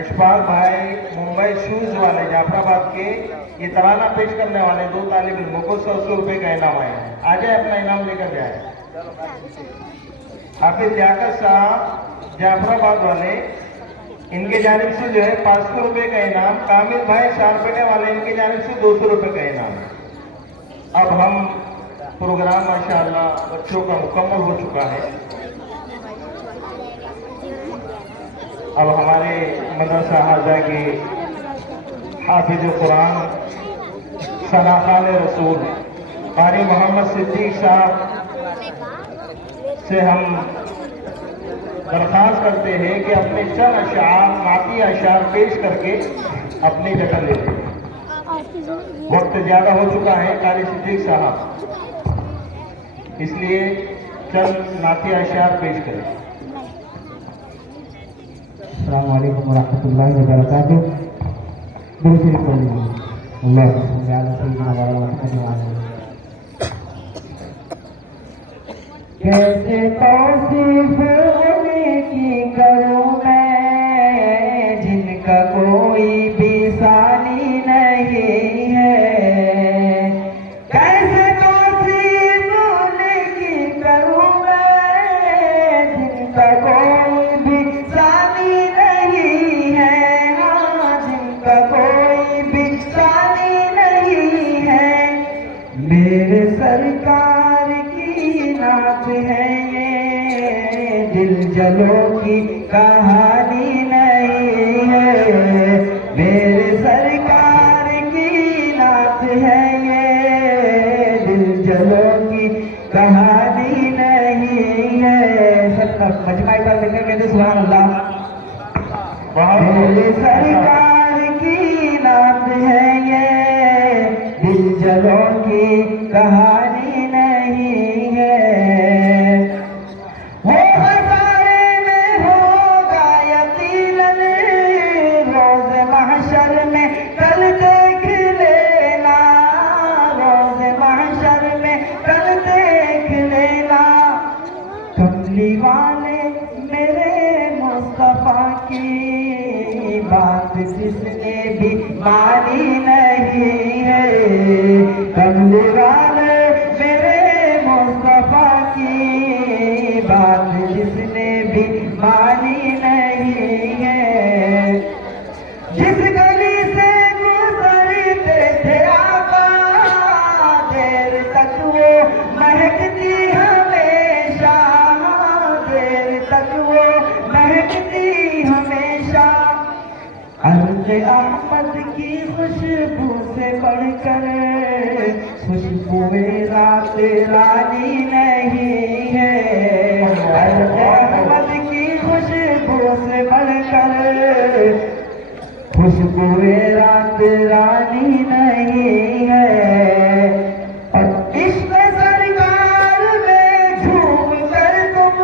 اشفاق بھائی ممبئی شوز والے جعفرآباد کے یہ ترانہ پیش کرنے والے 2 طالب علموں کو 100 روپے کا انعام آیا ہے. آ جائے اپنا انعام لے کر جائے. حافظ لیاقت صاحب جعفرآباد والے ان کے جانب سے جو ہے 500 روپے کا انعام. کامل بھائی شارپیٹے والے ان کی جانب سے 200 روپے کا انعام. اب ہم پروگرام ماشاءاللہ بچوں کا مکمل ہو چکا ہے. اب ہمارے مدرسہ حاضہ کے حافظ قرآن ثناخان رسول قاری محمد صدیق صاحب سے ہم درخواست کرتے ہیں کہ اپنے چند اشعار نعتی اشعار پیش کر کے اپنی جگہ لے لیں. وقت زیادہ ہو چکا ہے قاری صدیق صاحب، اس لیے چند نعتی اشعار پیش کریں. السلام علیکم ورحمۃ اللہ وبرکاتہ. کیسے توصیف انہیں کی کروں میں جن کا کوئی بھی ثانی نہیں ہے. کیسے توصیف انہیں کی کروں میں جن کا کوئی بھی ثانی نہیں ہے. ہاں جن کا کوئی بھی ثانی نہیں ہے. میرے سرکار کی نعت ہے یہ، دل جلوں کی کہانی نہیں ہے. میرے سرکار کی نعت ہے یہ، دل جلوں کی کہانی نہیں ہے. سب مجمعی پر لکھنے کے سبحان اللہ. میرے سرکار کی نعت ہے یہ، دل جلوں کی کہانی نہیں ہے. وہ ہزارے میں ہوگا یقیناً روز محشر میں کل دیکھ لینا. روز محشر میں کل دیکھ لینا. کملی والے میرے مصطفیٰ کی بات جس نے بھی مانی نہیں ہے. کملی والے میرے مصطفیٰ کی بات جس نے بھی مانی نہیں ہے. جس گلی سے گزرتے تھے آقا دیر تک وہ مہکتی ہمیشہ. دیر تک وہ مہکتی ہمیشہ. عرض احمد کی خوشبو سے بڑھ کر خوشبوئے رات رانی نہیں ہے. عرض احمد کی خوشبو سے بڑھ کر خوشبوئے رات رانی نہیں ہے. اور عشق سرکار میں جھوم کر تم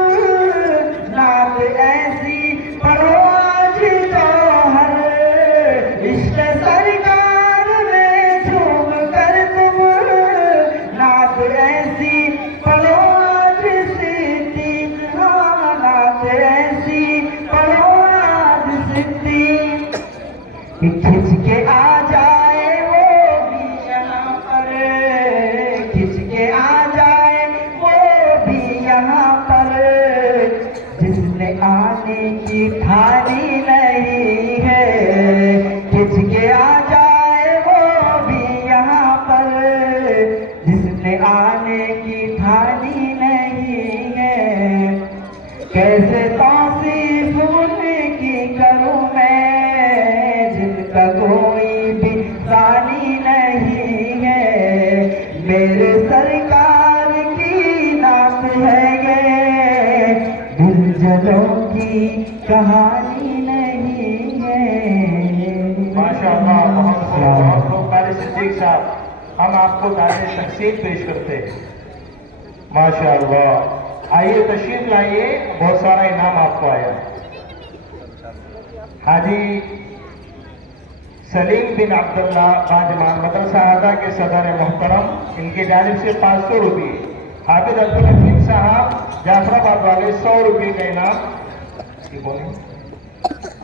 نعت ایسی پڑھو آج جوہر. عشق سرکار میں جھوم کر تم نعت ایسی پڑھو آج صدیق. ہاں نعت ایسی پڑھو آج صدیق. کھچ کے آ جائے وہ بھی یہاں پر. کھچ کے آ جائے وہ بھی یہاں پر. جس نے آنے کی ٹھانی نہیں ہے. کھچ کے آ جائے وہ بھی یہاں پر. جس نے آنے کی ٹھانی نہیں ہے. کیسے توصیف ان کی کروں میں جن کا کوئی بھی ثانی نہیں ہے. میرے سرکار کی نعت ہے یہ، دل جلوں کی کہانی نہیں ہے. ماشاءاللہ بہت خوب. قاری صدیق صاحب ہم آپ کو تاج شخصیت پیش کرتے ہیں. ماشاءاللہ آئیے تشریف لائیے. بہت سارا انعام آپ کو آیا. حاجی سلیم بن عبداللہ باجمان مدرسہ حاضہ کے صدر محترم ان کی جانب سے 500 روپے. حافظ عبدالحکیم صاحب جعفرآباد والے 100 روپے کا انعام.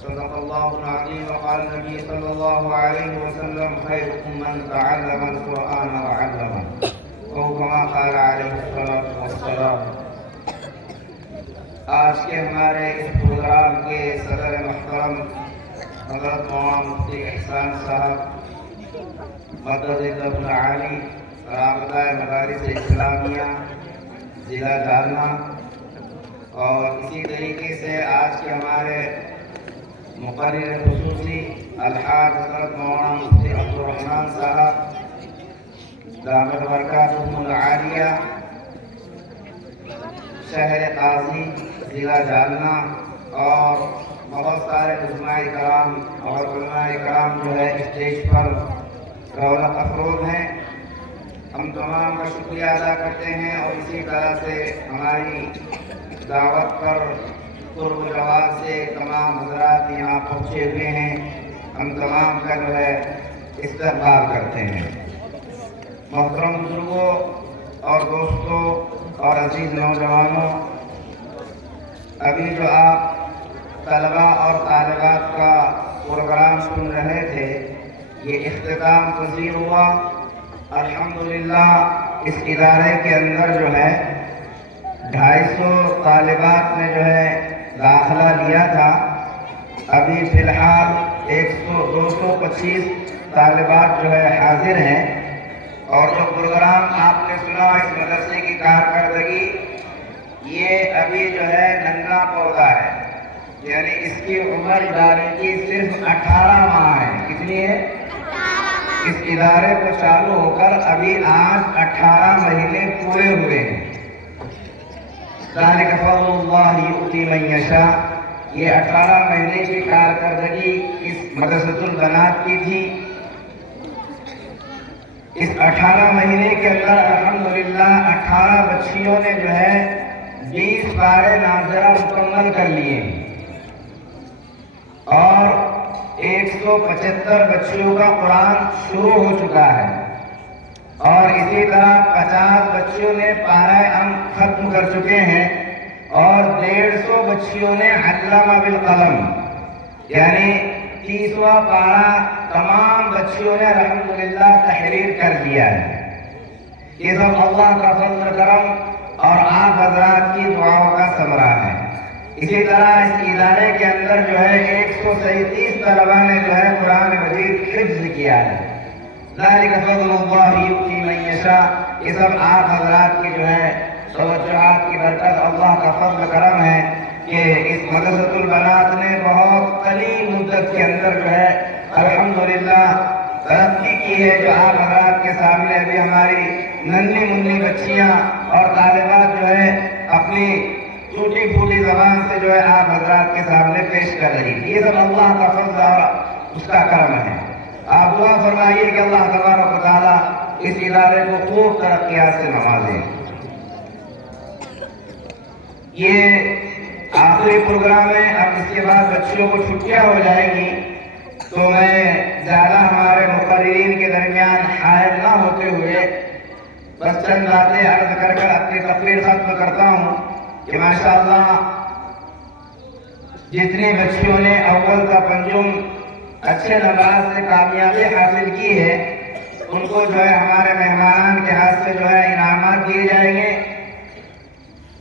صدق العظيم وقال النبي صلى الله عليه وسلم خيركم من تعلم القرآن وعلمه او كما قال عليه الصلاة والسلام۔ آج کے ہمارے اس پروگرام کے صدر محترم حضرت مولانا مفتی احسان صاحب مدد عالی رابطہ مدارس اسلامیہ ضلع جالنا، اور اسی طریقے سے آج کے ہمارے مقرر خصوصی الحاج حضرت مولانا مفتی عبدالرحمن صاحب دامت برکاتہم العالیہ شہر قاضی ضلع جالنا، اور بہت سارے علماء کرام اور علماء کرام جو ہے اسٹیج پر رونق افروز ہیں۔ ہم تمام کا شکریہ ادا کرتے ہیں، اور اسی طرح سے ہماری دعوت پر قرب جواز سے تمام حضرات یہاں پہنچے ہوئے ہیں، ہم تمام کا جو ہے استقبال کرتے ہیں۔ محترم بزرگوں اور دوستوں اور عزیز نوجوانوں، ابھی جو آپ طلباء اور طالبات کا پروگرام سن رہے تھے، یہ اختتام پذیر ہوا۔ الحمدللہ اس ادارے کے اندر جو ہے 250 طالبات نے جو ہے داخلہ لیا تھا۔ ابھی فی الحال 225 طالبات جو ہے حاضر ہیں، اور جو پروگرام آپ نے سنا اس مدرسے کی کارکردگی، یہ ابھی جو ہے ننگا پودا ہے، یعنی اس کی عمر ادارے کی صرف 18 ماہ ہے۔ کتنی ہے؟ اس ادارے کو چالو ہو کر ابھی آج 18 مہینے پورے ہوئے ہیں۔ ذالک فضل اللہ یؤتی من یشاء، یہ 18 مہینے کی کارکردگی اس مدرسۃ البنات کی تھی۔ اس 18 مہینے کے اندر الحمدللہ 18 بچیوں نے جو ہے 20 پارے ناظرہ مکمل کر لیے، اور 175 بچیوں کا قرآن شروع ہو چکا ہے، اور اسی طرح 50 بچیوں نے پارہ ام ختم کر چکے ہیں، اور 150 بچیوں نے علامہ بالقلم یعنی 30واں پارہ تمام بچیوں نے الحمدللہ تحریر کر دیا ہے۔ یہ سب اللہ کا فضل کرم اور آپ حضرات کی دعاؤں کا ثمرہ ہے۔ اسی طرح اس ادارے کے اندر جو ہے 137 طلباء نے جو ہے قرآن مجید حفظ کیا ہے۔ ذالک فضل اللہ یؤتی من یشاء، یہ سب آپ حضرات کی جو ہے توجہات کی برکت، اللہ کا فضل کرم ہے کہ اس مدرسۃ البنات نے بہت قلیل مدت کے اندر جو ہے الحمدللہ ترقی کی ہے۔ جو آپ حضرات کے سامنے ابھی ہماری ننھی منھی بچیاں اور طالبات جو ہے اپنی ٹوٹی پھوٹی زبان سے جو ہے آپ حضرات کے سامنے پیش کر رہی تھی، یہ سب اللہ کا فضل اور اس کا کرم ہے۔ آپ دعا فرمائیے کہ اللہ تبارک و تعالیٰ اس ادارے کو خوب ترقیات سے نوازے۔ یہ آخری پروگرام ہے، اب اس کے بعد بچیوں کو چھٹیاں ہو جائیں گی، تو میں زیادہ ہمارے مقررین کے درمیان حائل نہ ہوتے ہوئے بس چند باتیں عرض کر اپنی تقریر ختم کرتا ہوں کہ ماشاءاللہ جتنی بچیوں نے اول کا پنجم اچھے نمبرات سے کامیابی حاصل کی ہے، ان کو جو ہے ہمارے مہمان کے ہاتھ سے جو ہے انعامات دیے جائیں گے۔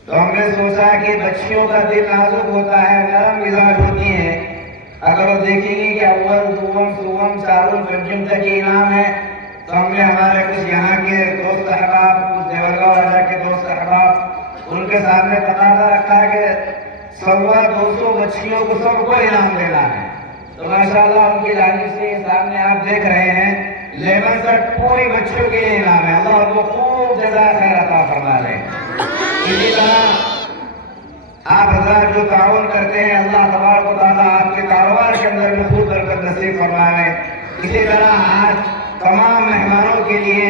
تو ہم نے سوچا کہ بچیوں کا دل نازک ہوتا ہے، نرم مزاج ہوتی ہیں، اگر وہ دیکھیں گی کہ اول دوم سوم چاروں پنجم تک ہی انعام ہے، تو ہم نے ہمارے کچھ یہاں کے دوست احباب، کچھ دیولگاؤں راجہ کے دوست احباب، ان کے سامنے تقاضا رکھا ہے کہ 200 بچیوں کو سب کو انعام دینا ہے۔ تو ماشاءاللہ ان کی جانب سے سامنے آپ دیکھ رہے ہیں لیمن سٹ پوری بچیوں کے لیے انعام ہے، اللہ ان کو خوب جزائے خیر عطا فرما دے۔ اسی طرح آپ حضرات جو تعاون کرتے ہیں، اللہ تبارک و تعالیٰ آپ کے کاروبار کے اندر بھی خوب برکت نصیب فرمائے۔ اسی طرح آج تمام مہمانوں کے لیے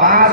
5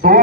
2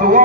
16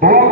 2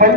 5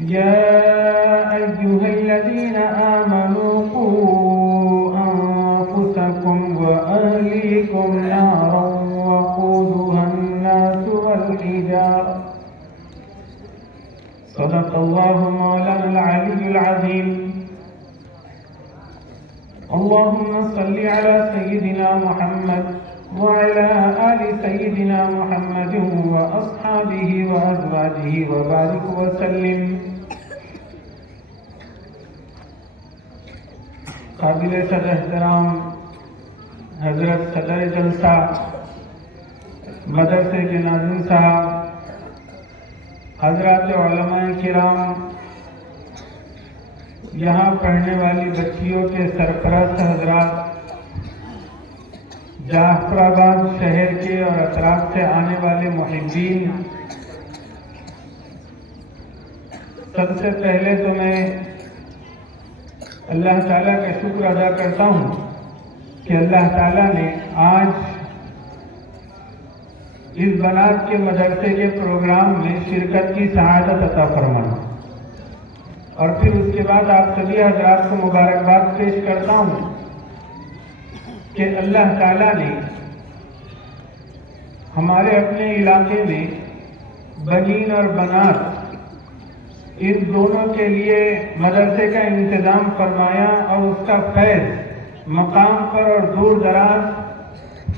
يا أيها الذين آمنوا قوا أنفسكم وأهليكم نارا وقودها الناس والحجارة صدق الله مولانا العلي العظيم. اللهم صل على سيدنا محمد وعلى آل سيدنا محمد وأصحابه وأزواجه وبارك وسلم. قابل صدر احترام حضرت صدر جلسہ مدرسے کے ناظرین صاحب، حضرات علماء کرام، یہاں پڑھنے والی بچیوں کے سرپرست حضرات، جعفر آباد شہر کے اور اطراف سے آنے والے محبین، سب سے پہلے تو میں اللہ تعالیٰ کا شکر ادا کرتا ہوں کہ اللہ تعالیٰ نے آج اس بنات کے مدرسے کے پروگرام میں شرکت کی سعادت عطا فرمائی، اور پھر اس کے بعد آپ سبھی حضرات کو مبارکباد پیش کرتا ہوں کہ اللہ تعالیٰ نے ہمارے اپنے علاقے میں بنین اور بنات ان دونوں کے لیے مدرسے کا انتظام فرمایا، اور اس کا فیض مقام پر اور دور دراز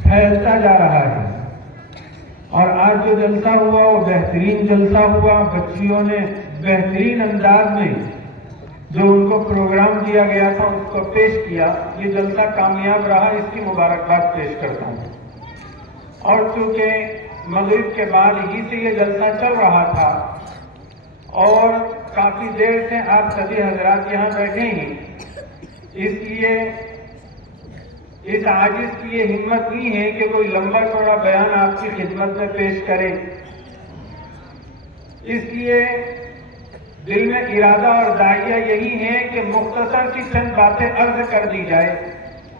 پھیلتا جا رہا ہے. اور آج جو جلسہ ہوا وہ بہترین جلسہ ہوا. بچیوں نے بہترین انداز میں جو ان کو پروگرام دیا گیا تھا اس کو پیش کیا. یہ جلسہ کامیاب رہا، اس کی مبارکباد پیش کرتا ہوں. اور چونکہ مغرب کے بعد ہی سے یہ جلسہ چل رہا تھا اور کافی دیر سے آپ سبھی حضرات یہاں بیٹھے ہیں، اس لیے اس عاجز کی یہ ہمت نہیں ہے کہ کوئی لمبا چوڑا بیان آپ کی خدمت میں پیش کرے. اس لیے دل میں ارادہ اور داعیہ یہی ہے کہ مختصر سی چند باتیں عرض کر دی جائے،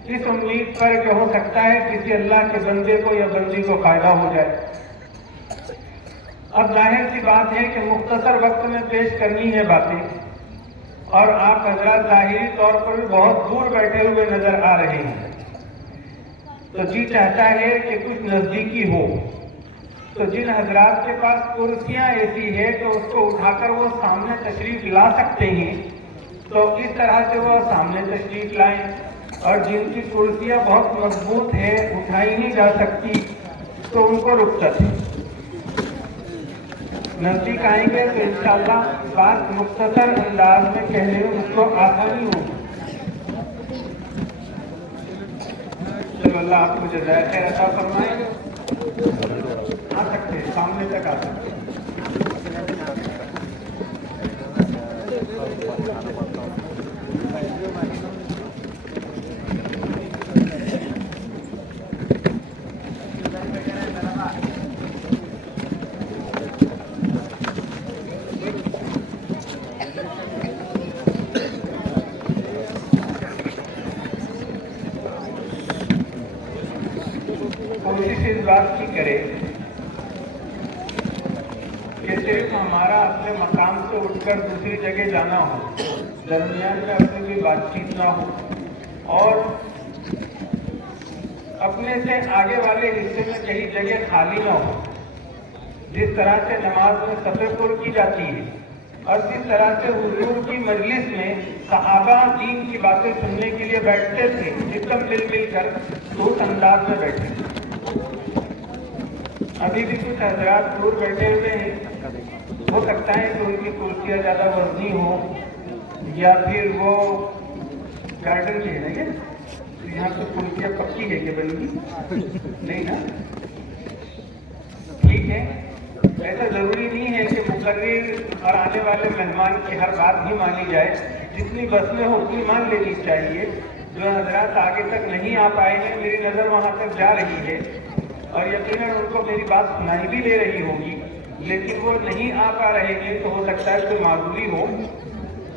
اس امید پر کہ ہو سکتا ہے کسی اللہ کے بندے کو یا بندی کو فائدہ ہو جائے. اب ظاہر سی بات ہے کہ مختصر وقت میں پیش کرنی ہے باتیں، اور آپ حضرات ظاہری طور پر بھی بہت دور بیٹھے ہوئے نظر آ رہے ہیں، تو جی چاہتا ہے کہ کچھ نزدیکی ہو. تو جن حضرات کے پاس کرسیاں ایسی ہے تو اس کو اٹھا کر وہ سامنے تشریف لا سکتے ہیں تو اس طرح سے وہ سامنے تشریف لائیں، اور جن کی کرسیاں بہت مضبوط ہے، اٹھائی نہیں جا سکتی، تو ان کو رخصت ہے. نزدیک آئیں گے تو انشاءاللہ بات مختصر انداز میں کہنے میں اس کو آسانی ہوگی. چلو اللہ آپ کو جزائے خیر عطا فرمائے. آ سکتے ہیں سامنے تک آ سکتے ہیں. کوشش اس بات کی کرے کہ صرف ہمارا اپنے مقام سے اٹھ کر دوسری جگہ جانا ہو، درمیان میں اپنی کوئی بات چیت نہ ہو، اور اپنے سے آگے والے حصے میں کہیں جگہ خالی نہ ہو. جس طرح سے نماز میں صفیں پر کی جاتی ہے اور جس طرح سے حضور کی مجلس میں صحابہ دین کی باتیں سننے کے لیے بیٹھتے تھے، ایک دم مل مل کر تو اس انداز میں بیٹھے. ابھی بھی کچھ حضرات دور بیٹھے ہوئے ہیں، ہو سکتا ہے کہ ان کی کرسیاں زیادہ وزنی ہو یا پھر وہ گارڈن کی ہے نا، یہاں تو کرسیاں پکی ہے کہ بنی نہیں نا. ٹھیک ہے، ایسا ضروری نہیں ہے کہ مقرر اور آنے والے مہمان کی ہر بات بھی مانی جائے. جتنی بس میں ہو اتنی مان لینی چاہیے. جو حضرات آگے تک نہیں آ پائے ہیں، میری نظر وہاں تک جا رہی ہے اور یقیناً ان کو میری بات سنائی بھی دے رہی ہوگی، لیکن وہ نہیں آ پا رہے ہیں تو ہو سکتا ہے کوئی معذوری ہو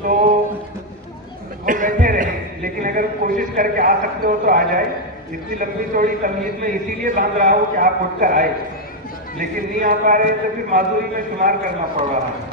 تو وہ بیٹھے رہیں. لیکن اگر کوشش کر کے آ سکتے ہو تو آ جائے. اتنی لمبی چوڑی تمہید میں اسی لیے باندھ رہا ہوں کہ آپ اٹھ کر آئے، لیکن نہیں آ پا رہے تو پھر معذوری میں شمار کرنا پڑ رہا ہے.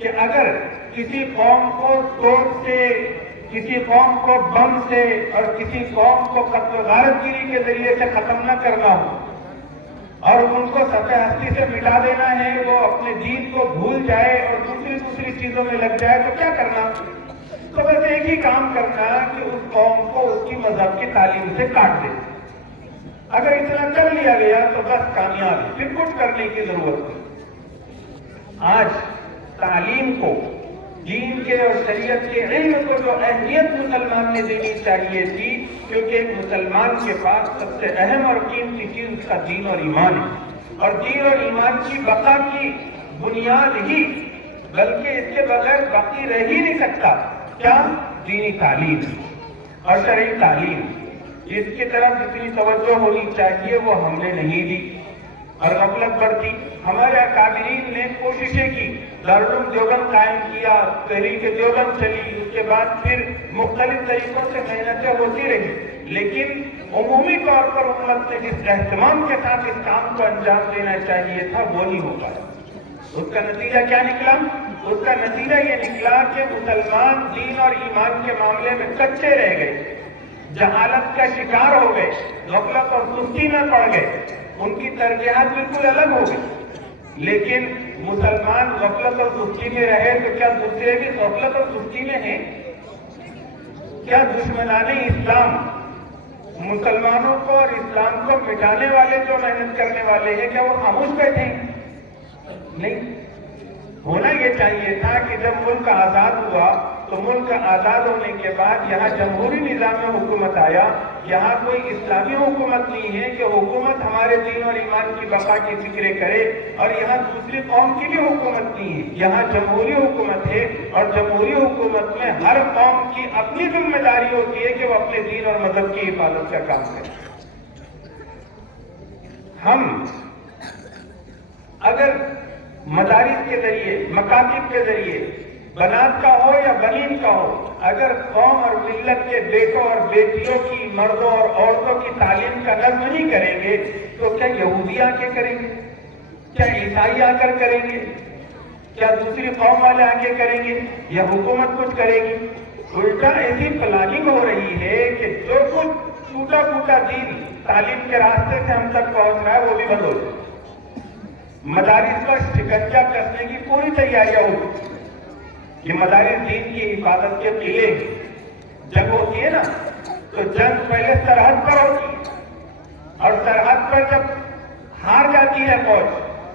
کہ اگر کسی قوم کو توپ سے، کسی قوم کو بم سے اور کسی قوم کو قتل و غارت گیری کے ذریعے سے ختم نہ کرنا ہو اور ان کو سطح ہستی سے مٹا دینا ہے، وہ اپنے دین کو بھول جائے اور دوسری چیزوں میں لگ جائے، تو کیا کرنا؟ تو بس ایک ہی کام کرنا کہ اس قوم کو اس کی مذہب کی تعلیم سے کاٹ دے۔ اگر اتنا کر لیا گیا تو بس کامیاب، پھر کچھ کرنے کی ضرورت نہیں۔ آج تعلیم کو، دین کے اور شریعت کے علم کو جو اہمیت مسلمان نے دینی چاہیے تھی، کیونکہ ایک مسلمان کے پاس سب سے اہم اور قیمتی چیز اس کا دین اور ایمان ہے، اور دین اور ایمان کی بقا کی بنیاد ہی، بلکہ اس کے بغیر باقی رہ ہی نہیں سکتا، کیا؟ دینی تعلیم اور شرعی تعلیم۔ اس کی طرف جتنی توجہ ہونی چاہیے وہ ہم نے نہیں دی اور غفلت برتی۔ ہمارے اکابرین نے کوششیں کی، دارالعلوم دیوبند قائم کیا، تحریک دیوبند چلی، اس کے بعد پھر مختلف طریقوں سے محنتیں ہوتی رہی، لیکن عمومی طور پر امت نے جس اہتمام کے ساتھ اس کام کو انجام دینا چاہیے تھا وہ نہیں ہو پایا۔ اس کا نتیجہ کیا نکلا؟ اس کا نتیجہ یہ نکلا کہ مسلمان دین اور ایمان کے معاملے میں کچے رہ گئے، جہالت کا شکار ہو گئے، غفلت اور سستی میں پڑ گئے، ان کی ترجیحات بالکل الگ ہو گئی۔ لیکن مسلمان غفلت اور سستی میں رہے تو کیا دوسرے بھی غفلت اور سستی میں ہیں؟ کیا دشمنان اسلام مسلمانوں کو اور اسلام کو مٹانے والے جو محنت کرنے والے ہیں، کیا وہ خاموش بیٹھے ہیں؟ نہیں، ہونا یہ چاہیے تھا کہ جب ملک آزاد ہوا تو ملک آزاد ہونے کے بعد یہاں جمہوری نظام میں حکومت آیا، یہاں کوئی اسلامی حکومت نہیں ہے کہ حکومت ہمارے دین اور ایمان کی بقا کی فکر کرے، اور یہاں دوسری قوم کی بھی حکومت نہیں ہے، یہاں جمہوری حکومت ہے، اور جمہوری حکومت میں ہر قوم کی اپنی ذمہ داری ہوتی ہے کہ وہ اپنے دین اور مذہب کی حفاظت کا کام کرے۔ ہم اگر مدارس کے ذریعے، مکاتب کے ذریعے، بنات کا ہو یا بنین کا ہو، اگر قوم اور ملت کے بیٹوں اور بیٹیوں کی، مردوں اور عورتوں کی تعلیم کا نظم نہیں کریں گے تو کیا یہودی آ کے کریں گے؟ کیا عیسائی آ کر کریں گے؟ کیا دوسری قوم والے آ کے کریں گے؟ یا حکومت کچھ کرے گی؟ الٹا ایسی پلاننگ ہو رہی ہے کہ جو کچھ ٹوٹا پھوٹا دین تعلیم کے راستے سے ہم تک پہنچ رہا ہے وہ بھی بند ہو جائے۔ مدارس پر شکنجہ کسنے کی پوری تیاریاں ہوتی، یہ مدارس دین کی حفاظت کے قلعے، جنگ ہوتی ہے نا تو جنگ پہلے سرحد پر ہوتی ہے، اور سرحد پر جب ہار جاتی ہے فوج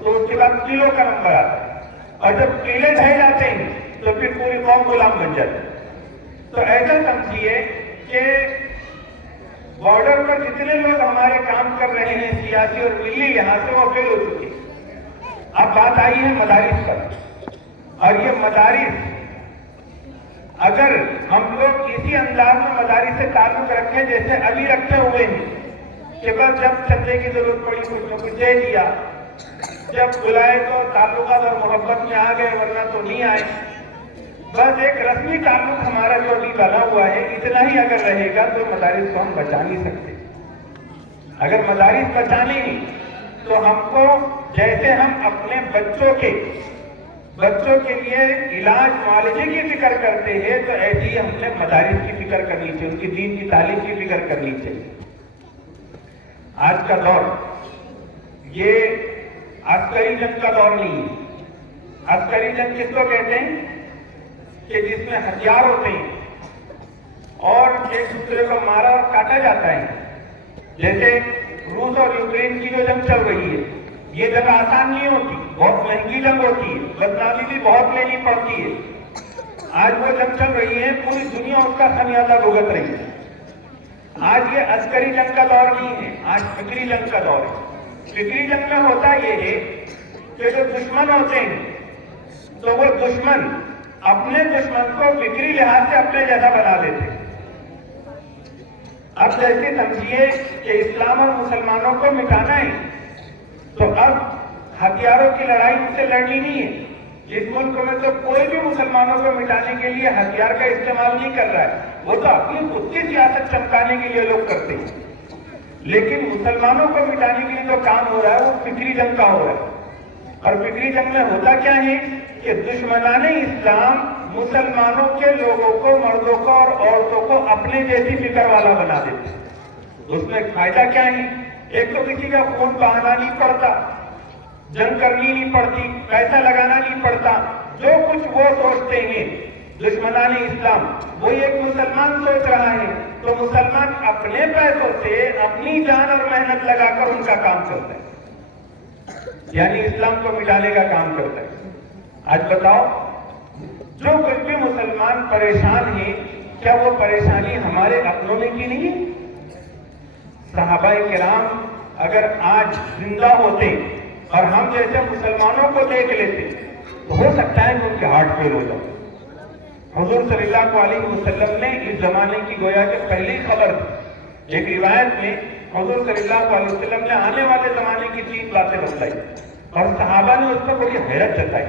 تو اس کے بعد قلعوں کا نمبر آتا ہے، اور جب قلعے ڈھہ جاتے ہیں تو پھر پوری قوم غلام بن جاتی ہے۔ تو ایسا سمجھیے کہ بارڈر پر جتنے لوگ ہمارے کام کر رہے ہیں سیاسی اور ملی، یہاں سے وہ فیل ہو چکے۔ اب بات آئی ہے مدارس پر، اور یہ مدارس اگر ہم لوگ اسی انداز میں مدارس سے تعلق رکھیں جیسے ابھی رکھے ہوئے ہیں کہ بس جب چندے کی ضرورت پڑی کچھ نہ کچھ دے دیا، جب بلائے تو تعلقات اور محبت میں آ گئے ورنہ تو نہیں آئے، بس ایک رسمی تعلق ہمارا جو ابھی بنا ہوا ہے اتنا ہی اگر رہے گا تو مدارس کو ہم بچا نہیں سکتے۔ اگر مدارس بچانے ہی تو ہم کو جیسے ہم اپنے بچوں کے لیے علاج معالجے کی فکر کرتے ہیں تو ایسے ہی ہم نے مدارس کی فکر کرنی چاہیے، ان کی دین کی تعلیم کی فکر کرنی چاہیے۔ آج کا دور یہ عسکری جنگ کا دور نہیں ہے۔ عسکری جنگ کس کو کہتے ہیں؟ کہ جس میں ہتھیار ہوتے ہیں اور ایک دوسرے کو مارا اور کاٹا جاتا ہے، جیسے روس اور یوکرین کی جو جنگ چل رہی ہے، یہ جنگ آسان نہیں ہوتی، بہت مہنگی جنگ ہوتی ہے، بدنامی بھی بہت لینی پڑتی ہے۔ آج وہ جنگ چل رہی ہے، پوری دنیا اس کا خمیازہ بھگت رہی ہے۔ آج یہ عسکری جنگ کا دور نہیں ہے، آج فکری جنگ کا دور ہے۔ فکری جنگ میں ہوتا یہ ہے کہ جو دشمن ہوتے ہیں تو وہ دشمن اپنے دشمن کو فکری لحاظ سے اپنے جیسا بنا دیتے ہیں۔ اب جیسے سمجھیے کہ اسلام اور مسلمانوں کو مٹانا ہے تو اب ہتھیاروں کی لڑائی ان سے لڑنی نہیں ہے۔ اس ملک میں تو کوئی بھی مسلمانوں کو مٹانے کے لیے ہتھیار کا استعمال نہیں کر رہا ہے، وہ تو اپنی خود کی سیاست چمکانے کے لیے لوگ کرتے ہیں، لیکن مسلمانوں کو مٹانے کے لیے جو کام ہو رہا ہے وہ فکری جنگ کا ہو رہا ہے۔ اور فکری جنگ میں ہوتا کیا ہے کہ دشمنان اسلام مسلمانوں کے لوگوں کو، مردوں کو اور عورتوں کو اپنے جیسی فکر والا بنا دیتے. اس میں فائدہ کیا ہے؟ ایک تو کسی کا خون بہانا نہیں پڑتا، جنگ کرنی نہیں پڑتی، پیسہ لگانا نہیں پڑتا. جو کچھ وہ سوچتے ہیں دشمنان اسلام، وہی ایک مسلمان سوچ رہا ہے، تو مسلمان اپنے پیسوں سے اپنی جان اور محنت لگا کر ان کا کام کرتا ہے، یعنی اسلام کو مٹانے کا کام کرتا ہے. آج بتاؤ، جو کچھ بھی مسلمان پریشان ہیں، کیا وہ پریشانی ہمارے اپنوں نے کی نہیں ہے؟ صحابہ کرام اگر آج زندہ ہوتے اور ہم جیسے مسلمانوں کو دیکھ لیتے تو ہو سکتا ہے کہ ان کے ہارٹ فیل ہو جائے. حضور صلی اللہ علیہ وسلم نے اس زمانے کی گویا کہ پہلی خبر دی. ایک روایت میں حضور صلی اللہ علیہ وسلم نے آنے والے زمانے کی 3 باتیں بتائی اور صحابہ نے اس پر بڑی حیرت جتائی.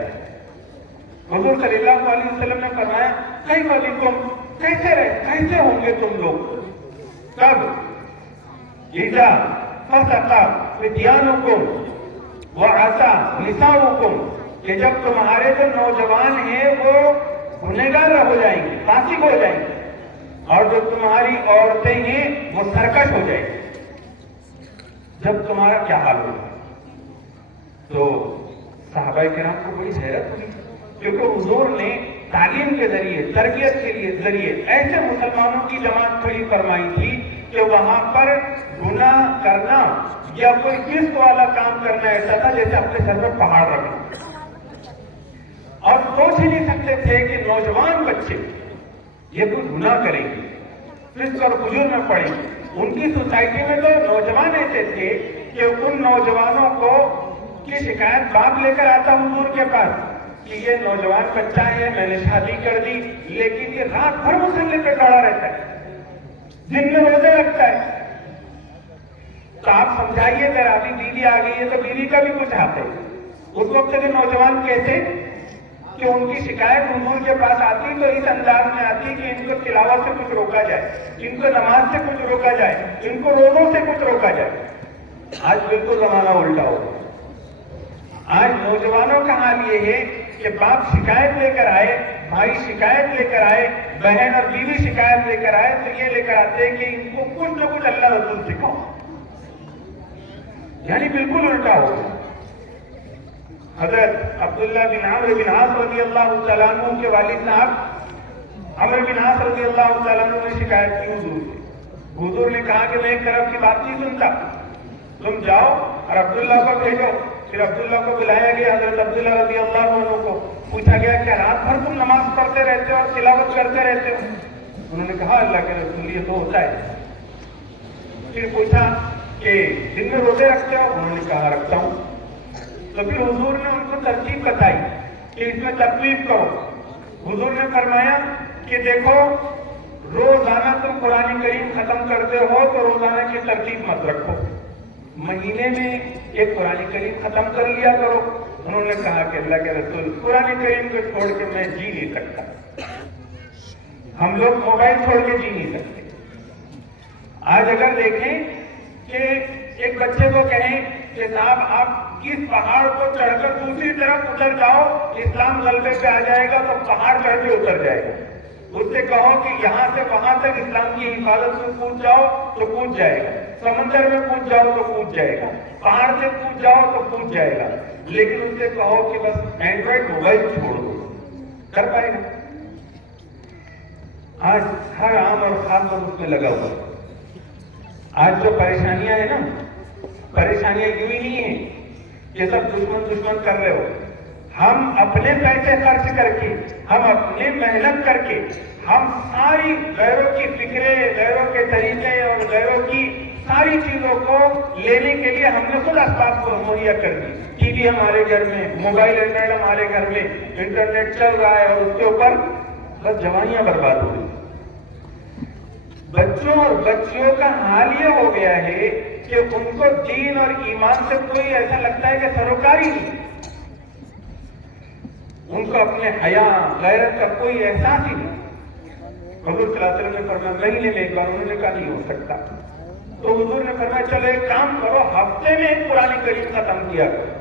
حضور صلی اللہ علیہ وسلم نے فرمایا، کئی علیکم، کیسے ہوں گے تم لوگ؟ کب؟ اذا فسق فتيانكم وعصى نساؤكم، کہ جب تمہارے جو نوجوان ہیں وہ گنہگار ہو جائیں گے، فاسق ہو جائیں گے، اور جو تمہاری عورتیں ہیں وہ سرکش ہو جائیں گی. جب تمہارا کیا حال ہوگا؟ تو صحابہ کرام کو بڑی حیرت ہوئی، کیونکہ حضور نے تعلیم کے ذریعے، تربیت کے ذریعے ایسے مسلمانوں کی جماعت کھڑی فرمائی تھی کہ وہاں پر گناہ کرنا یا کوئی فسق والا کام کرنا ایسا تھا جیسے اپنے سر پر پہاڑ رکھنا. اور سوچ ہی نہیں سکتے تھے کہ نوجوان بچے یہ کوئی گناہ کریں گے، فسق اور فجور میں پڑیں گے. ان کی سوسائٹی میں تو نوجوان ایسے تھے کہ ان نوجوانوں کو کی شکایت باپ لے کر آتا حضور کے پاس کہ یہ نوجوان بچہ ہے، میں نے شادی کر دی، لیکن یہ رات بھر مسلے پہ کھڑا رہتا ہے، دن میں روزے رکھتا ہے. تو آپ سمجھائیے ذرا، ابھی بیوی آ گئی ہے تو بیوی کا بھی کچھ ہاتھ ہے. اس وقت کے نوجوان کہتے کہ ان کی شکایت حضور کے پاس آتی تو اس انداز میں آتی کہ ان کو تلاوت سے کچھ روکا جائے، ان کو نماز سے کچھ روکا جائے، ان کو روزوں سے کچھ روکا جائے. آج بالکل زمانہ الٹا ہو. آج نوجوانوں کا حال یہ ہے کہ باپ شکایت لے کر آئے، بھائی شکایت لے کر آئے، بہن اور بیوی شکایت لے کر آئے تو یہ لے کر آتے کہ ان کو کچھ نہ کچھ اللہ رسول سکھاؤ. یعنی بالکل الٹا ہو. حضرت عبداللہ بن عمرو بن عاص رضی اللہ تعالیٰ عنہ کے والد صاحب عمرو بن عاص رضی اللہ تعالیٰ عنہ نے شکایت کی حضور سے. حضور نے کہا کہ میں ایک طرف کی بات نہیں سنتا، تم جاؤ اور عبداللہ کو بھیجو. پھر عبداللہ کو بلایا گیا، حضرت عبداللہ رضی اللہ عنہ کو پوچھا گیا کہ رات بھر تم نماز پڑھتے رہتے ہو اور تلاوت کرتے رہتے ہو؟ انہوں نے کہا اللہ کے رسول یہ تو ہوتا ہے. پھر پوچھا کہ دن میں روزے رکھتے ہو؟ انہوں نے کہا رکھتا ہوں. تو پھر حضور نے ان کو ترتیب بتائی کہ اس میں تکلیف کرو. حضور نے فرمایا کہ دیکھو، روزانہ تم قرآن کریم ختم کرتے ہو تو روزانہ کی ترتیب مت رکھو، مہینے میں ایک قرآن کریم ختم کر لیا کرو. انہوں نے کہا کہ اللہ کے رسول قرآن کریم کو چھوڑ کے میں جی نہیں سکتا. ہم لوگ موبائل چھوڑ کے جی نہیں سکتے. آج اگر دیکھیں کہ ایک بچے کو کہیں کہ صاحب آپ اس پہاڑ کو چڑھ کر دوسری طرف اتر جاؤ، اسلام غلبے پہ آ جائے گا، تو پہاڑ چڑھ کے اتر جائے گا. اس سے کہو کہ یہاں سے وہاں تک اسلام کی حفاظت میں کود جاؤ تو کود جائے گا، سمندر میں کود جاؤ تو کود جائے گا، پہاڑ سے کود جاؤ تو کود جائے گا. لیکن اس سے کہو کہ بس اینڈرائڈ موبائل چھوڑ دو، کر پائے گا؟ آج ہر عام اور خاص پر اس میں لگا ہوا. آج جو پریشانیاں ہیں نا، پریشانیاں یوں ہی نہیں ہیں کہ سب دشمن کر رہے ہو. ہم اپنے پیسے خرچ کر کے، ہم اپنے محنت کر کے، ہم ساری غیروں کی فکریں، غیروں کے طریقے اور غیروں کی ساری چیزوں کو لینے کے لیے ہم نے خود اسباب کو مہیا کر دی. ٹی وی ہمارے گھر میں، موبائل اینڈرائڈ ہمارے گھر میں، انٹرنیٹ چل رہا ہے، اور اس کے اوپر بس جوانیاں برباد ہو گئی. بچوں اور بچیوں کا حال یہ ہو گیا ہے کہ ان کو دین اور ایمان سے کوئی ایسا لگتا ہے کہ سروکار ہی نہیں. ان کو اپنے حیا غیرت کا کوئی احساس ہی نہیں. حضور صلی اللہ علیہ وسلم نے فرمایا مہینے میں ایک بار. انہوں نے کہا نہیں ہو سکتا. تو حضور نے فرمایا چلو ایک کام کرو، ہفتے میں ایک قرآن کریم ختم کیا کرو.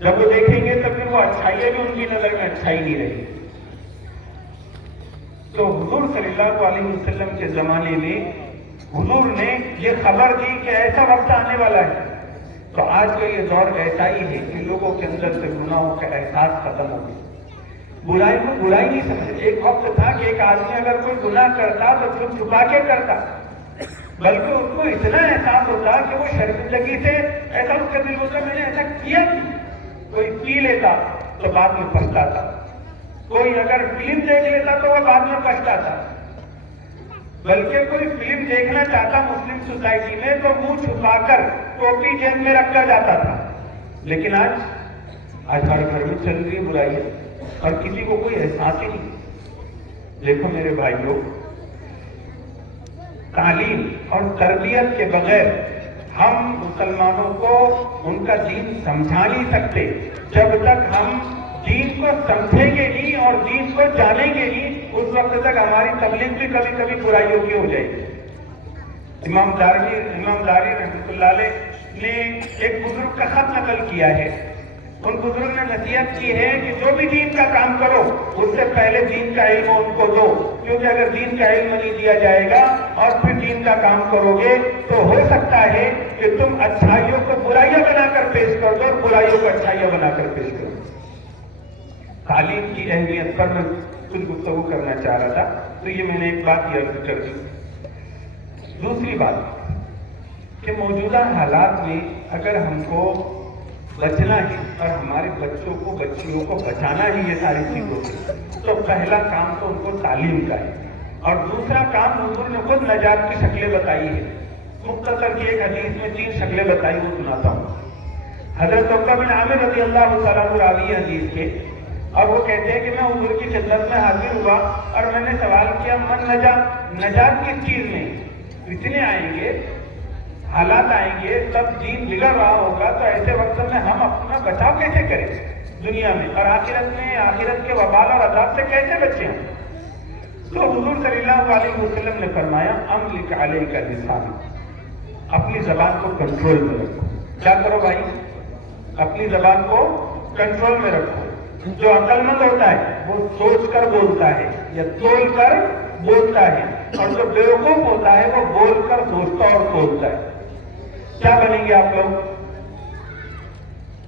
جب وہ دیکھیں گے تو پھر وہ اچھائیاں بھی ان کی نظر میں اچھائی نہیں رہی. تو حضور صلی اللہ علیہ وسلم کے زمانے میں حضور نے یہ خبر دی کہ ایسا وقت آنے والا ہے. تو آج کا یہ دور ایسا ہی ہے کہ لوگوں کے اندر سے گناہوں کا احساس ختم ہو گیا. برائی کو برائی نہیں سمجھتے. ایک وقت تھا کہ ایک آدمی اگر کوئی گناہ کرتا تو چھپ چھپا کے کرتا، بلکہ اس کو اتنا احساس ہوتا کہ وہ شرمندگی سے ایسا اس کا دل ہوتا میں نے ایسا کیا نہیں. کوئی پی لیتا تو بعد میں پچھتاتا، کوئی اگر فلم دیکھ لیتا تو وہ بعد میں پچھتاتا. بلکہ کوئی فلم دیکھنا چاہتا مسلم سوسائٹی میں تو منہ چھپا کر ٹوپی جیب میں رکھ کر جاتا تھا. لیکن آج ہر گھر میں چل رہی برائی ہے اور کسی کو کوئی احساس ہی نہیں. دیکھو میرے بھائیوں، تعلیم اور تربیت کے بغیر ہم مسلمانوں کو ان کا دین سمجھا نہیں سکتے. جب تک ہم دین کو سمجھیں گے نہیں اور دین کو جانیں گے نہیں، اس وقت تک ہماری تبلیغ بھی کبھی کبھی برائیوں کی ہو جائے گی. امام داری رحمۃ اللہ علیہ نے ایک بزرگ کا خط نقل کیا ہے. ان بزرگ نے نصیحت کی ہے کہ جو بھی دین کا کام کرو اس سے پہلے دین کا علم ان کو دو، کیونکہ اگر دین کا علم نہیں دیا جائے گا اور پھر دین کا کام کرو گے تو ہو سکتا ہے کہ تم اچھائیوں کو برائیاں بنا کر پیش کر دو اور برائیوں کو اچھائیاں بنا کر پیش کر دو. تعلیم کی اہمیت پر میں کچھ گفتگو کرنا چاہ رہا تھا، تو یہ میں نے ایک بات یہ عرض کر دی. دوسری بات کہ موجودہ حالات میں اگر ہم کو بچنا ہے اور ہمارے بچوں کو بچیوں کو بچانا ہی یہ ساری چیزوں سے، تو پہلا کام تو ان کو تعلیم کا ہے. اور دوسرا کام حضور نے خود نجات کی شکلیں بتائی ہے. مختصر کی ایک حدیث میں 3 شکلیں بتائی، وہ سناتا ہوں. حضرت عقبہ بن عامر رضی اللہ تعالیٰ عنہ راوی حدیث کے، اور وہ کہتے ہیں کہ میں حضور کی خدمت میں حاضر ہوا اور میں نے سوال کیا من نجات کس چیز میں؟ اتنے آئیں گے، حالات آئیں گے، تب دین بگڑ رہا ہوگا، تو ایسے وقت میں ہم اپنا بچاؤ کیسے کریں دنیا میں اور آخرت کے وبال اور عذاب سے کیسے بچیں؟ تو حضور صلی اللہ علیہ وسلم نے فرمایا املک علیک لسان، اپنی زبان کو کنٹرول میں رکھو. کیا کرو بھائی؟ اپنی زبان کو کنٹرول میں رکھو. جو عقل مند ہوتا ہے وہ سوچ کر بولتا ہے یا تول کر بولتا ہے، اور جو بیوقوف ہوتا ہے وہ بول کر سوچتا اور سوچتا ہے. کیا بنیں گے آپ لوگ؟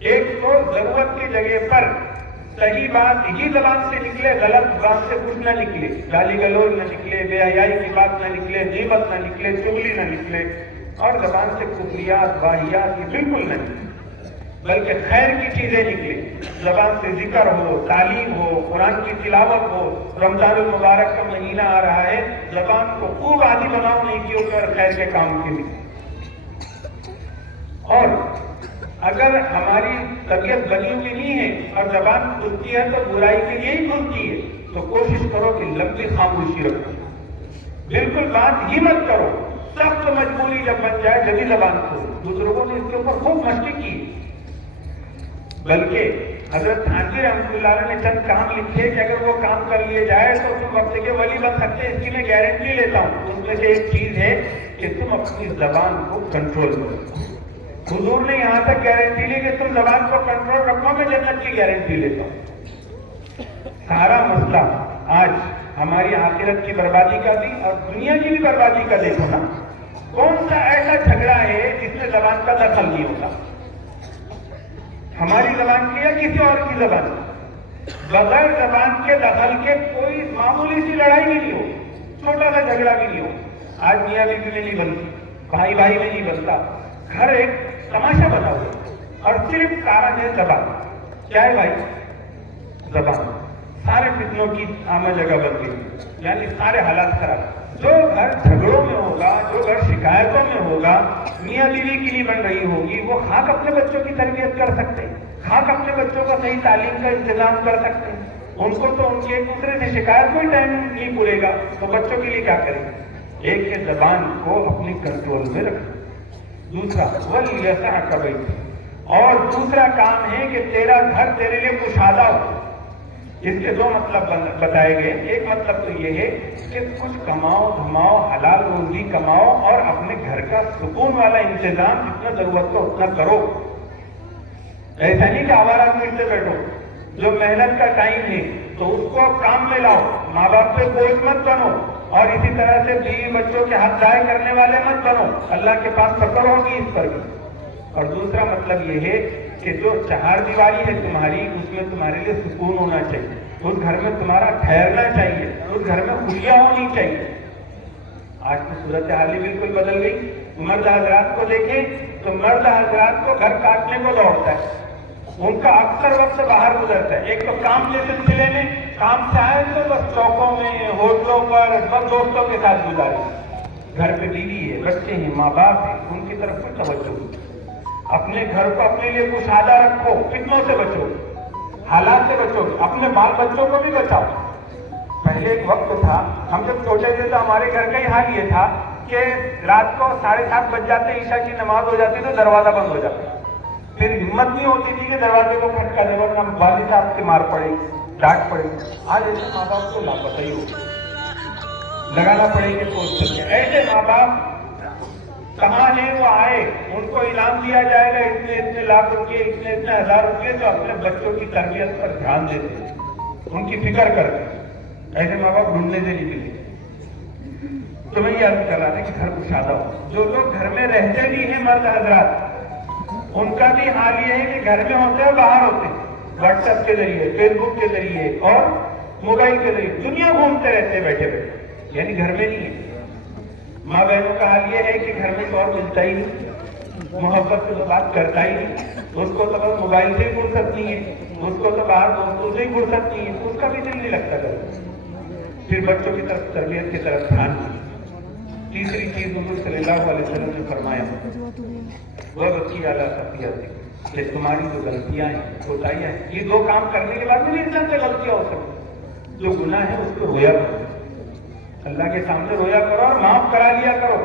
ایک تو ضرورت کی جگہ پر صحیح بات ہی زبان سے نکلے، غلط زبان سے کچھ نہ نکلے، گالی گلوچ نہ نکلے، بے حیائی کی بات نہ نکلے، غیبت نہ نکلے، چغلی نہ نکلے، اور زبان سے کفریات واہیات یہ بالکل نہ نکلے، بلکہ خیر کی چیزیں نکلے. زبان سے ذکر ہو، تعلیم ہو، قرآن کی تلاوت ہو. رمضان المبارک کا مہینہ آ رہا ہے، زبان کو خوب عادی بناؤ نیکیوں کے اور خیر کے کام کے لیے. اور اگر ہماری طبیعت بنی ہوئی نہیں ہے اور زبان کھلتی ہے تو برائی کے لیے ہی کھلتی ہے، تو کوشش کرو کہ لمبی خاموشی رکھو، بالکل بات ہی مت کرو. سخت مجبوری جب بن جائے جبھی زبان کھولو. بزرگوں نے اس کے اوپر خوب مشق کی. بلکہ حضرت تھانوی رحمۃ اللہ علیہ نے چند کام لکھے کہ اگر وہ کام کر لیے جائے تو تم وقت کے ولی بن سکتے. اس کی میں گارنٹی لیتا ہوں. اس میں سے ایک چیز ہے کہ تم اپنی زبان کو کنٹرول کرو. حضور نے یہاں تک گارنٹی لی کہ تم زبان کو کنٹرول رکھو، میں جنت کی گارنٹی لیتا ہوں. سارا مسئلہ آج ہماری آخرت کی بربادی کا بھی اور دنیا کی بھی بربادی کا دیکھو نا. کون سا ایسا جھگڑا ہے جس میں زبان کا دخل نہیں ہوتا؟ ہماری زبان کی یا کسی اور کی زبان؟ بغیر زبان کے دخل کے کوئی معمولی سی لڑائی بھی نہیں ہو، چھوٹا سا جھگڑا بھی نہیں ہو. آج میاں بیوی میں نہیں بنتی، بھائی بھائی میں نہیں بنتا، گھر ایک تماشا بنا ہوا اور صرف کارن ہے زبان. کیا ہے بھائی؟ زبان. سارے فتنوں کی عامہ جگہ بن گئی، یعنی سارے حالات خراب. جو گھر جھگڑوں میں ہوگا، جو گھر شکایتوں میں ہوگا، میاں بیوی کی نہیں بن رہی ہوگی، وہ خاک اپنے بچوں کی تربیت کر سکتے ہیں، خاک اپنے بچوں کا صحیح تعلیم کا انتظام کر سکتے ہیں. ان کو تو ان کے ایک دوسرے سے شکایت کوئی ٹائم نہیں پڑے گا، تو بچوں کے لیے کیا کریں؟ ایک ہے زبان کو اپنی کنٹرول میں رکھنا. دوسرا وَلْيَسَعْكَ بَيْتُكَ، اور دوسرا کام ہے کہ تیرا گھر تیرے لیے کشادہ ہو. اس کے دو مطلب بتائے گئے. ایک مطلب تو یہ ہے کہ کچھ کماؤ دھماؤ، حلال روزی کماؤ اور اپنے گھر کا سکون والا انتظام جتنا ضرورت ہو اتنا کرو. ایسا نہیں کہ آوارہ پھرتے بیٹھو. جو محنت کا ٹائم ہے تو اس کو کام میں لاؤ، ماں باپ پہ بوجھ مت بنو، اور اسی طرح سے بیوی بچوں کے حق ضائع کرنے والے مت بنو. اللہ کے پاس پکڑ ہوگی اس پر بھی. اور دوسرا مطلب یہ ہے کہ جو چہار دیواری ہے تمہاری، اس میں تمہارے لیے سکون ہونا چاہیے، اس گھر میں تمہارا ٹھہرنا چاہیے، اس گھر میں خوشیاں ہونی چاہیے. آج کی صورتحال بالکل بدل گئی. مرد حضرات کو دیکھیں تو مرد حضرات کو گھر کاٹنے کو دوڑتا ہے. ان کا اکثر وقت باہر گزرتا ہے. ایک تو کام کے سلسلے میں، کام سے آئے تو بس چوکوں میں، ہوٹلوں پر، بس دوستوں کے ساتھ گزارے. گھر پہ بیوی ہے، بچے ہیں، ماں باپ ہیں، ان کی طرف کوئی توجہ نہیں. اپنے گھر کو اپنے لیے کشادہ رکھو، فتنوں سے بچو، حالات سے بچو، اپنے بال بچوں کو بھی بچاؤ. پہلے ایک وقت تھا، ہم جب چھوٹے تھے تو ہمارے گھر کا ہی حال یہ تھا کہ رات کو 7:30 بج جاتے، عشاء کی نماز ہو جاتی تو دروازہ بند ہو جاتا. پھر ہمت نہیں ہوتی تھی کہ دروازے کو کھٹکا دے، ورنہ والد صاحب سے مار پڑے، ڈانٹ پڑے. آج ایسے ماں باپ کو لاپتہ ہی ہو، لگانا پڑے گی پوچھ سکتے. ایسے ماں باپ کہاں ہیں وہ آئے، ان کو انعام دیا جائے گا اتنے لاکھ روپئے، اتنے ہزار روپئے، تو اپنے بچوں کی تربیت پر دھیان دیتے ہیں، ان کی فکر کرتے. ایسے ماں باپ ڈھونڈنے سے نکلے. تو میں یہ عرض کر رہا تھا کہ گھر کشادہ ہو. جو لوگ گھر میں رہتے بھی ہیں مرد حضرات، ان کا بھی حال یہ ہے کہ گھر میں ہوتے ہیں باہر ہوتے ہیں، واٹس ایپ کے ذریعے، فیس بک کے ذریعے اور موبائل کے ذریعے دنیا گھومتے رہتے بیٹھے بیٹھے، یعنی گھر میں نہیں ہے. ماں بہنوں کا حال یہ ہے کہ گھر میں تو اور ملتا ہی نہیں، محبت سے تو بات کرتا ہی نہیں، اس کو تو بس موبائل سے ہی فرصت نہیں ہے، اس کو تو باہر دوستوں سے ہی فرصت نہیں ہے، اس کا بھی دل نہیں لگتا گھر. پھر بچوں کی طرف تربیت کی طرف دھیان دیں. تیسری چیز حضور صلی اللہ علیہ وسلم نے فرمایا وہ بچی اعلیٰ صفیت کہ تمہاری جو غلطیاں ہیں، کوتاہیاں ہیں، یہ دو کام کرنے کے بعد بھی انسان سے غلطیاں ہو سکتی. جو گناہ ہے اس کو رویا کرو، اللہ کے سامنے رویا کرو اور معاف کرا لیا کرو.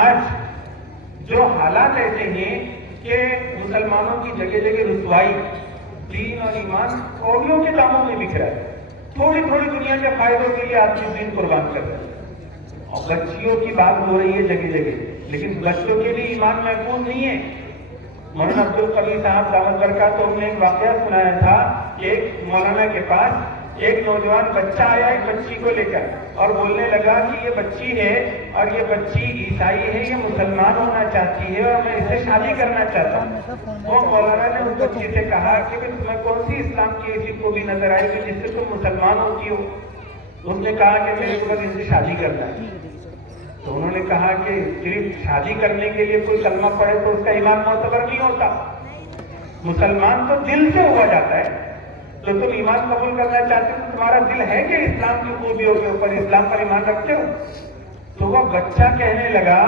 آج جو حالات ایسے ہیں کہ مسلمانوں کی جگہ جگہ رسوائی، دین اور ایمان کوڑیوں کے داموں میں بکھرا ہے. تھوڑی تھوڑی دنیا کے فائدوں کے لیے آدمی دین قربان کر رہا ہے. اور بچیوں کی بات ہو رہی ہے جگہ جگہ، لیکن بچوں کے لیے ایمان محفوظ نہیں ہے. مولانا عبدالقوی صاحب دامت برکاتہ نے ایک واقعہ سنایا تھا کہ ایک مولانا کے پاس ایک نوجوان بچہ آیا ایک بچی کو لے کر اور بولنے لگا کہ یہ بچی ہے اور یہ بچی عیسائی ہے، یہ مسلمان ہونا چاہتی ہے اور میں اس سے شادی کرنا چاہتا ہوں. وہ مولانا نے اس بچی سے کہا کہ تمہیں کون سی اسلام کی ایسی خوبی نظر آئی کہ جس سے تم مسلمان ہوتی ہو؟ اس نے کہا کہ میرے کو ان سے شادی کرنا ہے. تو انہوں نے کہا کہ صرف شادی کرنے کے لیے کوئی کلمہ پڑھے تو اس کا ایمان معتبر نہیں ہوتا. مسلمان تو دل سے ہوا جاتا ہے. تو تم ایمان قبول کرنا چاہتے ہو تو تمہارا دل ہے کہ اسلام کی خوبیوں کے اوپر، اسلام پر ایمان رکھتے ہو؟ تو وہ بچہ کہنے لگا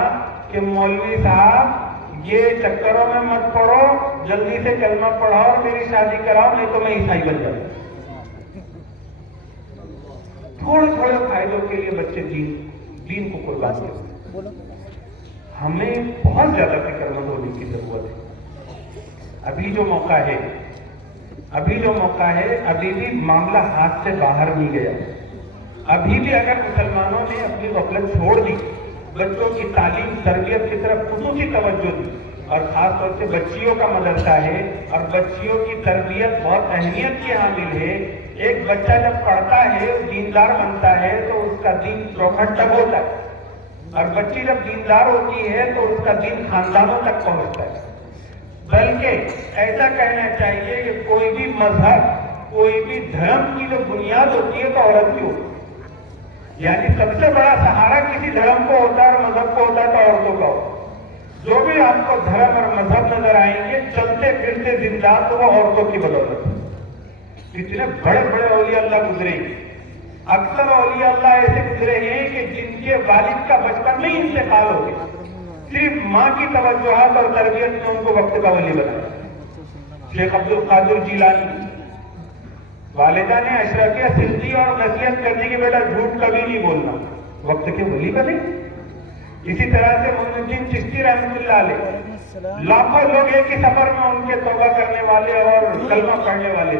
کہ مولوی صاحب یہ چکروں میں مت پڑو، جلدی سے کلمہ پڑھاؤ، میری شادی کراؤ، نہیں تو میں عیسائی بن جاؤں. تھوڑے تھوڑے فائدوں کے لیے بچے دین کو قربان کرتے. ہمیں بہت زیادہ فکر مند ہونے کی ضرورت ہے. ابھی جو موقع ہے، ابھی بھی معاملہ ہاتھ سے باہر نہیں گیا. ابھی بھی اگر مسلمانوں نے اپنی غفلت چھوڑ دی، بچوں کی تعلیم تربیت کی طرف خصوصی توجہ دی، اور خاص طور سے بچیوں کا مدرسہ ہے اور بچیوں کی تربیت بہت اہمیت کی حامل ہے. ایک بچہ جب پڑھتا ہے، دیندار بنتا ہے تو اس کا دین چوکھٹ تک ہوتا ہے، اور بچی جب دیندار ہوتی ہے تو اس کا دین خاندانوں تک پہنچتا ہے. بلکہ ایسا کہنا چاہیے کہ کوئی بھی مذہب، کوئی بھی دھرم کی جو بنیاد ہوتی ہے تو عورت کی ہوتی ہے. یعنی سب سے بڑا سہارا کسی دھرم کو ہوتا ہے اور مذہب کو ہوتا ہے تو عورتوں کا ہوتا ہے. جو بھی آپ کو دھرم اور مذہب نظر آئیں گے چلتے پھرتے زندہ تو وہ عورتوں کی بدولت ہے. کتنے بڑے بڑے اولیاء اللہ گزرے، اکثر اولیاء اللہ ایسے گزرے ہیں کہ جن کے والد کا بچپن میں ہی انتقال ہو گیا، صرف ماں کی توجہات اور تربیت نے ان کو وقت کا ولی بنایا. شیخ عبد القادر جیلانی، والدہ نے اشرفیہ سلطی اور نصیحت کرنے کے بیٹا جھوٹ کبھی نہیں بولنا، وقت کے ولی بنے. اسی طرح سے معین الدین چشتی رحمۃ اللہ علیہ، لاکھوں لوگ ایک ہی سفر میں ان کے توبہ کرنے والے اور کلمہ پڑھنے والے.